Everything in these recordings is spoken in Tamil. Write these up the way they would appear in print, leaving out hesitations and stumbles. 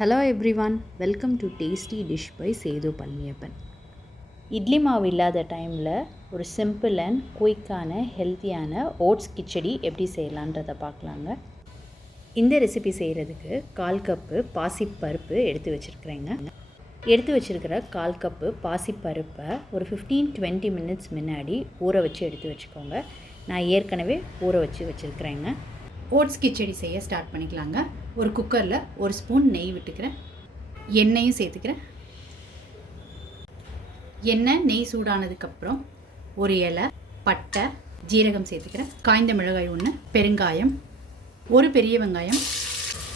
Hello everyone, welcome to Tasty Dish by Setu Palaniappan. Idli மாவு இல்லாத டைமில் ஒரு சிம்பிள் அண்ட் குயிக்கான ஹெல்த்தியான ஓட்ஸ் கிச்சடி எப்படி செய்யலான்றதை பார்க்கலாங்க. இந்த ரெசிபி செய்கிறதுக்கு 1/4 கப்பு பாசிப்பருப்பு எடுத்து வச்சுருக்கிறேங்க. எடுத்து வச்சுருக்கிற 1/4 கப்பு பாசிப்பருப்பை ஒரு 15-20 மினிட்ஸ் முன்னாடி ஊற வச்சு எடுத்து வச்சுக்கோங்க. நான் ஏற்கனவே ஊற வச்சுருக்கிறேங்க. ஓட்ஸ் கிச்சடி செய்ய ஸ்டார்ட் பண்ணிக்கலாங்க. ஒரு குக்கரில் 1 ஸ்பூன் நெய் விட்டுக்கிறேன். எண்ணெயும் சேர்த்துக்கிறேன். நெய் சூடானதுக்கப்புறம் ஒரு இலை, பட்டை, ஜீரகம் சேர்த்துக்கிறேன். காய்ந்த மிளகாய் 1, பெருங்காயம், ஒரு பெரிய வெங்காயம்,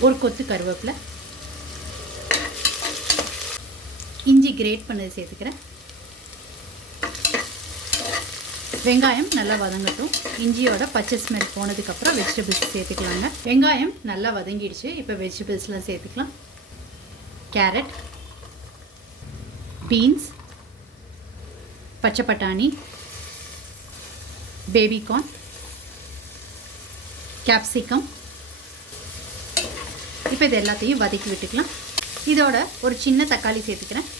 ஒரு கொத்து கருவேப்பிலை, இஞ்சி கிரேட் பண்ணது சேர்த்துக்கிறேன். வெங்காயம் நல்லா வதங்கட்டும். இஞ்சியோட பச்சை ஸ்மெல் போனதுக்கப்புறம் வெஜிடபிள்ஸ் சேர்த்துக்கலாங்க. வெங்காயம் நல்லா வதங்கிடுச்சு. இப்போ வெஜிடபிள்ஸ்லாம் சேர்த்துக்கலாம். கேரட், பீன்ஸ், பச்சை பட்டாணி, பேபிகார்ன், கேப்சிகம். இப்போ இது எல்லாத்தையும் வதக்கி விட்டுக்கலாம். இதோட ஒரு சின்ன தக்காளி சேர்த்துக்கிறேன்.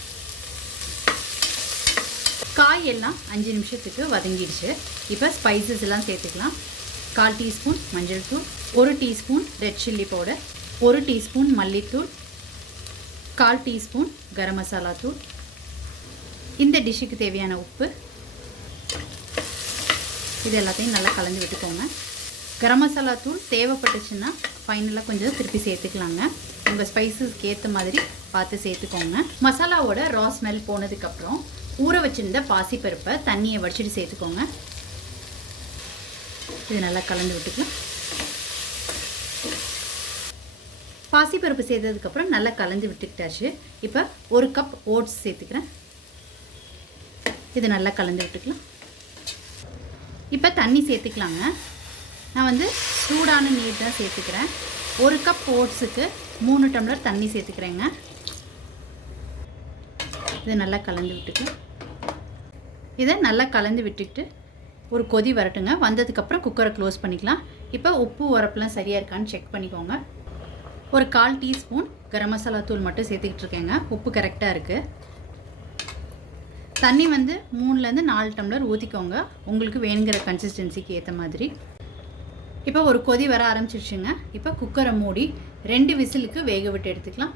காய் எல்லாம் 5 நிமிஷத்துக்கு வதங்கிடுச்சு. இப்போ ஸ்பைசஸ் எல்லாம் சேர்த்துக்கலாம். 1/4 டீஸ்பூன் மஞ்சள் தூள், 1 teaspoon red chilli powder, 1 teaspoon மல்லித்தூள், 1/4 டீஸ்பூன் கரம் மசாலா தூள், இந்த டிஷ்ஷுக்கு தேவையான உப்பு. இது எல்லாத்தையும் நல்லா கலந்து விட்டுக்கோங்க. கரம் மசாலா தூள் தேவைப்பட்டுச்சுன்னா ஃபைனலாக கொஞ்சம் திருப்பி சேர்த்துக்கலாங்க. உங்கள் ஸ்பைசஸ்க்கு ஏற்ற மாதிரி பார்த்து சேர்த்துக்கோங்க. மசாலாவோட ரா ஸ்மெல் போனதுக்கப்புறம் ஊற வச்சுருந்த பாசிப்பருப்பை தண்ணியை வடிச்சிட்டு சேர்த்துக்கோங்க. இது நல்லா கலந்து விட்டுக்கலாம். பாசிப்பருப்பு சேர்த்ததுக்கப்புறம் நல்லா கலந்து விட்டுக்கிட்டாச்சு. இப்போ 1 கப் ஓட்ஸ் சேர்த்துக்கிறேன். இது நல்லா கலந்து விட்டுக்கலாம். இப்போ தண்ணி சேர்த்துக்கலாங்க. நான் சூடான நீர் தான் சேர்த்துக்கிறேன். 1 கப் ஓட்ஸுக்கு 3 டம்ளர் தண்ணி சேர்த்துக்கிறேங்க. இதை நல்லா கலந்து விட்டுக்கலாம். இதை நல்லா கலந்து விட்டுட்டு ஒரு கொதி வரட்டுங்க. வந்ததுக்கப்புறம் குக்கரை க்ளோஸ் பண்ணிக்கலாம். இப்போ உப்பு உரப்புலாம் சரியாக இருக்கான்னு செக் பண்ணிக்கோங்க. ஒரு 1/4 டீஸ்பூன் கரம் மசாலா தூள் மட்டும் சேர்த்துக்கிட்டு இருக்கேங்க. உப்பு கரெக்டாக இருக்குது. தண்ணி 3லேருந்து 4 டம்ளர் ஊற்றிக்கோங்க, உங்களுக்கு வேணுங்கிற கன்சிஸ்டன்சிக்கு ஏற்ற மாதிரி. இப்போ ஒரு கொதி வர ஆரம்பிச்சிருச்சுங்க. இப்போ குக்கரை மூடி 2 விசிலுக்கு வேக விட்டு எடுத்துக்கலாம்.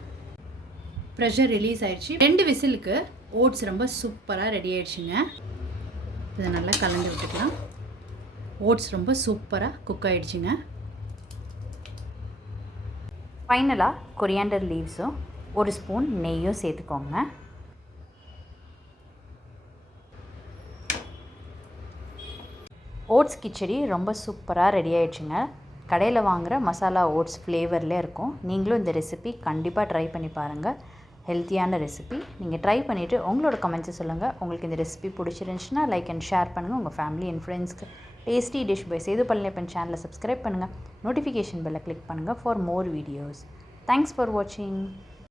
ப்ரெஷர் ரிலீஸ் ஆகிடுச்சு. 2 விசிலுக்கு ஓட்ஸ் ரொம்ப சூப்பராக ரெடி ஆகிடுச்சுங்க. இதை நல்லா கலந்து விட்டுக்கலாம். ஓட்ஸ் ரொம்ப சூப்பராக குக் ஆகிடுச்சுங்க. ஃபைனலாக கொரியாண்டர் லீவ்ஸும் 1 ஸ்பூன் நெய்யும் சேர்த்துக்கோங்க. ஓட்ஸ் கிச்சடி ரொம்ப சூப்பராக ரெடி ஆகிடுச்சுங்க. கடையில் வாங்குகிற மசாலா ஓட்ஸ் ஃப்ளேவரில் இருக்கும். நீங்களும் இந்த ரெசிபி கண்டிப்பாக ட்ரை பண்ணி பாருங்கள். ஹெல்த்தியான ரெசிபி. நீங்கள் ட்ரை பண்ணிவிட்டு உங்களோட கமெண்ட்ஸை சொல்லுங்கள். உங்களுக்கு இந்த ரெசிபி பிடிச்சிருந்துச்சுன்னா லைக் அண்ட் ஷேர் பண்ணுங்கள். உங்கள் ஃபேமிலி அண்ட் ஃப்ரெண்ட்ஸ்க்கு. Tasty dish by Sethu Palaniappan சேனலை சப்ஸ்கிரைப் பண்ணுங்கள். நோட்டிஃபிகேஷன் பெல்லை கிளிக் பண்ணுங்கள் for more videos. Thanks for வாட்சிங்.